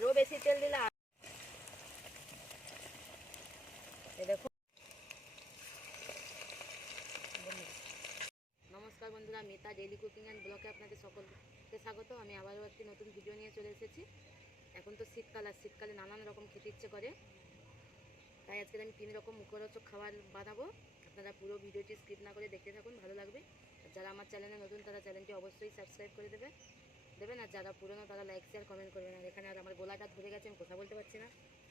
আরও বেশি তেল দিলে আ- দেখো। নমস্কার বন্ধুরা মিতা ডেইলি কুকিং অ্যান্ড ব্লকে আপনাদের সকলকে স্বাগত। আমি আবারও একটি নতুন ভিডিও নিয়ে চলে এসেছি। এখন তো শীতকাল, আর শীতকালে নানান রকম খেতে ইচ্ছে করে। তাই আজকে আমি তিন রকম মুখরোচক খাবার বানাবো। আপনারা পুরো ভিডিওটি স্কিপ না করে দেখতে থাকুন, ভালো লাগবে। যারা আমার চ্যানেলে নতুন, তারা চ্যানেলটি অবশ্যই সাবস্ক্রাইব করে দেবে। দেবেন আর যারা পুরনো তারা লাইক শেয়ার কমেন্ট করবেন। আর এখানে আর আমার গোলাটা ধরে গেছে, আমি কথা বলতে পারছি না।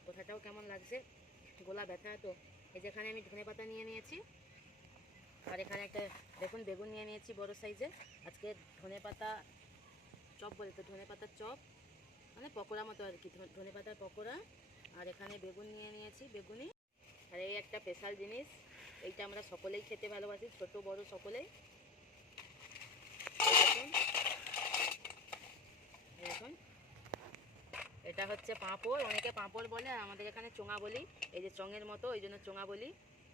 কথাটাও কেমন লাগছে? গোলা ব্যথা তো। এই যেখানে আমি ধনে পাতা নিয়ে নিয়েছি। আর এখানে একটা, দেখুন, বেগুন নিয়ে নিয়েছি বড় সাইজে আজকে ধনে পাতা চপ বলে, তো ধনে পাতার চপ। মানে পকোড়া মতো আর কি ধনে পাতার পকোড়া। আর এখানে বেগুন নিয়ে নিয়েছি, বেগুনি। আর এই একটা স্পেশাল জিনিস, এইটা আমরা সকলেই খেতে ভালোবাসি, ছোট, বড় সকলেই এই দেখুন। এই দেখুন। এটা হচ্ছে পাঁপড়, অনেকে পাঁপড় বলে, আর আমাদের এখানে চোঙা বলি। এই যে চঙের মতো, ওই জন্য চোঙা বলি।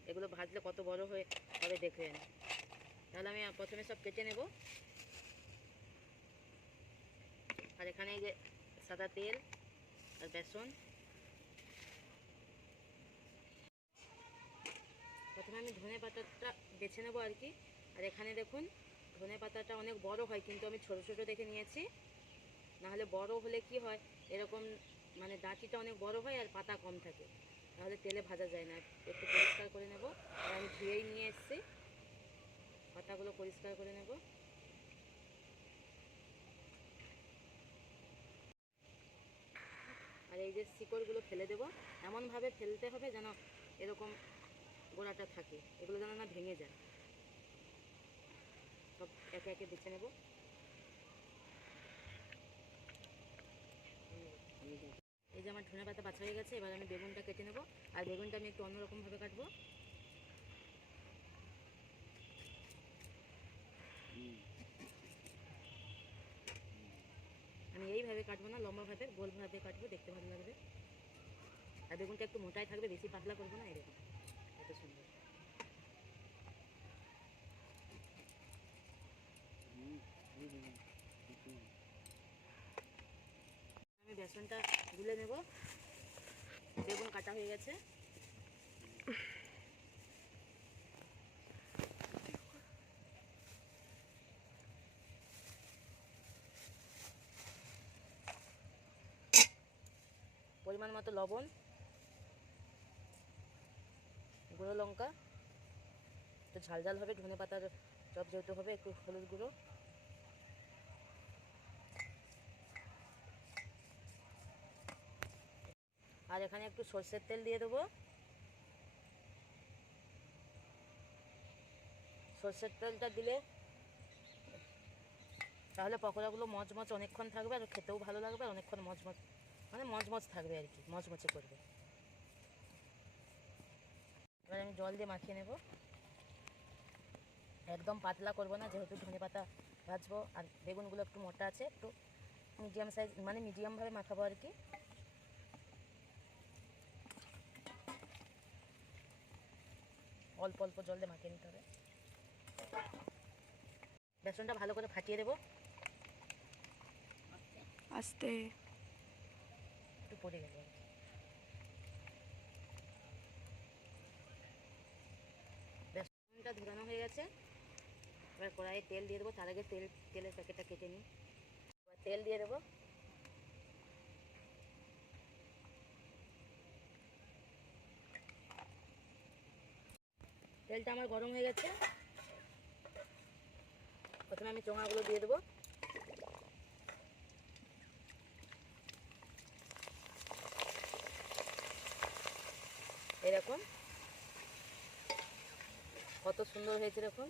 এগুলো ভাজলে কত বড় হয়ে হবে দেখবেন তাহলে আমি প্রথমে সব কেটে নেব। আর এখানে এই যে সাদা তেল আর বেসন। প্রথমে আমি ধনে পাতাটা বেছে নেব আর কি। আর এখানে দেখুন, ধনে পাতাটা অনেক বড় হয়, কিন্তু আমি ছোট ছোট দেখে নিয়েছি। নাহলে বড় হলে কি হয়? এরকম মানে দাঁতিটা অনেক বড় হয় আর পাতা কম থাকে। তাহলে তেলে ভাজা যায় না। একটু পরিষ্কার করে নেব। আর আমি ধুয়েই নিয়ে এসেছি। পাতাগুলো পরিষ্কার করে নেব। আর এই যে শিকড়গুলো ফেলে দেবো। এমনভাবে ফেলতে হবে যেন এরকম গোড়াটা থাকে। এগুলো যেন না ভেঙে যায়। সব একে একে বেছে নেব। এই যে আমার ধনে পাতা বাছা হয়ে গেছে, এবার আমি বেগুনটা কেটে নেব। আর বেগুনটা আমি একটু অন্যরকমভাবে কাটবো। আমি এইভাবে কাটবো না লম্বাভাবে গোলভাবে কাটবো, দেখতে ভালো লাগবে। আর বেগুনটা একটু মোটাই থাকবে, বেশি পাতলা করব না, এরকম। এত সুন্দর আমি বেসনটা গুলে নেব। বেগুন কাটা হয়ে গেছে। পরিমাণ মতো লবণ, গুঁড়ো লঙ্কা, একটু ঝাল ঝাল হবে ধনে পাতার চপ যেহেতু হবে, একটু হলুদ গুঁড়ো। আর এখানে একটু সর্ষের তেল দিয়ে দেবো। সর্ষের তেলটা দিলে তাহলে পকোড়াগুলো মচমচ অনেকক্ষণ থাকবে আর খেতেও ভালো লাগবে আর অনেকক্ষণ মচমচ মানে মচমচ থাকবে আর কি, মচমচে করবে। এবার আমি জল দিয়ে মাখিয়ে নেব। একদম পাতলা করব না, যেহেতু ধনে পাতা ভাজবো আর বেগুনগুলো একটু মোটা আছে, একটু মিডিয়াম সাইজ মানে মিডিয়ামভাবে মাখাবো আর কি। অল্প অল্প জল দিয়ে মাখিয়ে নিতে হবে। বেসনটা ভালো করে ফাটিয়ে দেবো। আস্তে। একটু পড়ে গেল। বেসনটা ধরানো হয়ে গেছে। এবার কড়াইয়ে তেল দিয়ে দেবো। তার আগে তেল তেলের প্যাকেটটা কেটে নিই। তেল দিয়ে দেবো। তেলটা আমার গরম হয়ে গেছে। প্রথমে আমি চোঙাগুলো দিয়ে দেবো। এরকম। কত সুন্দর হয়েছে এরকম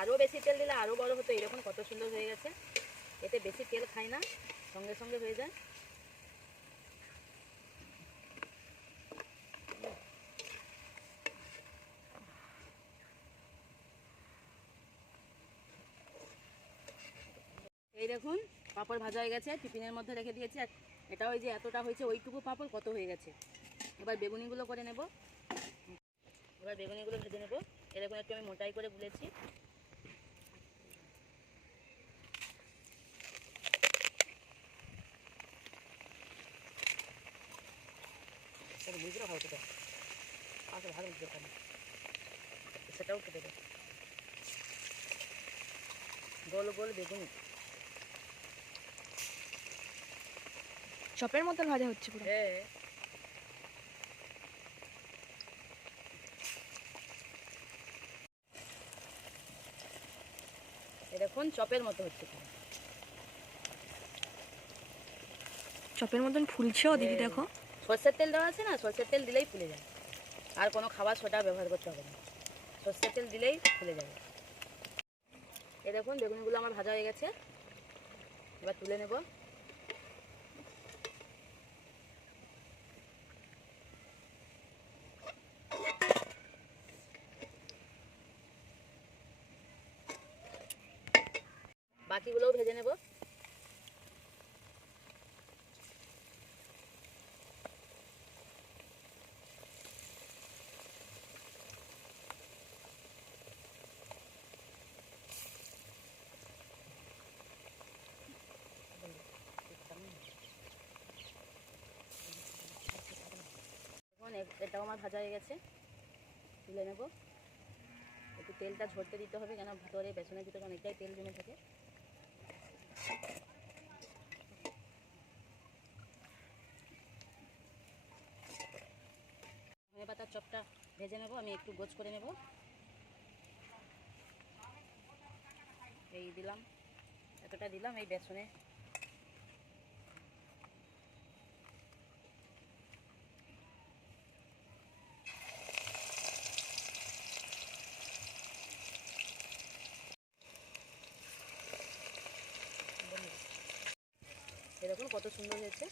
আরও বেশি তেল দিলে আরও বড় হতো, এরকম কত সুন্দর হয়ে গেছে। এতে বেশি তেল খায় না, সঙ্গে সঙ্গে হয়ে যায়। এই দেখুন, পাঁপড় ভাজা হয়ে গেছে, টিফিনের মধ্যে রেখে দিয়েছি। এটা ওই যে এতটা হয়েছে, ওইটুকু পাঁপড়, কত হয়ে গেছে? এবার বেগুনিগুলো করে নেব। এবার বেগুনিগুলো ভেজে নেব। এরকম একটু আমি মোটাই করে গুলেছি। গোল গোল বেগুনি। চপের মতন ভাজা হচ্ছে পুরো। হ্যাঁ। দেখুন চপের মতো হচ্ছে। পুরো। চপের মতন ফুলছেও দিদি হ্যাঁ। দেখো। সর্ষের তেল দেওয়া আছে না, সর্ষের তেল দিলেই ফুলে যায় আর কোনো খাবার সোটা ব্যবহার করতে হবে না। সর্ষের তেল দিলেই ফুলে যাবে। এই দেখুন, বেগুনগুলো আমার ভাজা হয়ে গেছে। এবার তুলে নেব। বাকিগুলোও ভেজে নেব এখন এ- এটাও আমার ভাজা হয়ে গেছে। তুলে নেব। একটু তেলটা ঝরতে দিতে হবে, কেন ভিতরে বেসনের ভিতরে অনেকটাই তেল জমে থাকে। ধনে পাতার চপটা ভেজে নেব, আমি একটু গোছ করে নেব। এই দিলাম, এতটা দিলাম, এই বেসনে এরকম কত সুন্দর হয়েছে।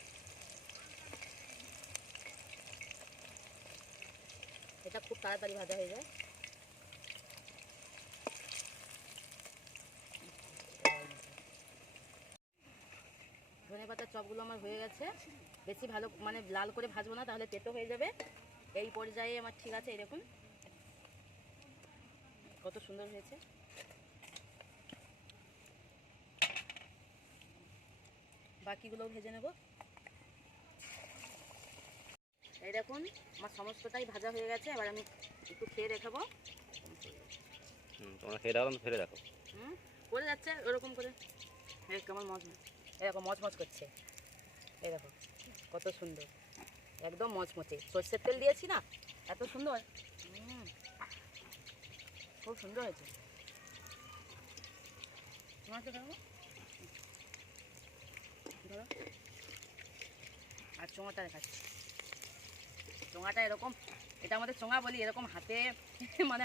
এটা খুব তাড়াতাড়ি ভাজা হয়ে যায়। ধনে পাতার চপগুলো আমার হয়ে গেছে। বেশি ভালো মানে লাল করে ভাজবো না, তাহলে তেতো হয়ে যাবে। এই পর্যায়ে আমার ঠিক আছে এরকম কত সুন্দর হয়েছে। বাকিগুলোও ভেজে নেব। এই দেখুন আমার সমস্তটাই ভাজা হয়ে গেছে। এবার আমি একটু খেয়ে দেখাবো। তোমরা খেয়ে দাও ফেলে রাখো হুম করে যাচ্ছে ওরকম করে। এই কেমন মজ এরকম মচমচ করছে। এই দেখো কত সুন্দর। একদম মচমচে। সর্ষের তেল দিয়েছি না এত সুন্দর। খুব সুন্দর হয়েছে। তোমার কি খাব? আর চোঙাটা দেখাচ্ছি। চোঙাটা এরকম এটা আমাদের চোঙা বলি এরকম হাতে মানে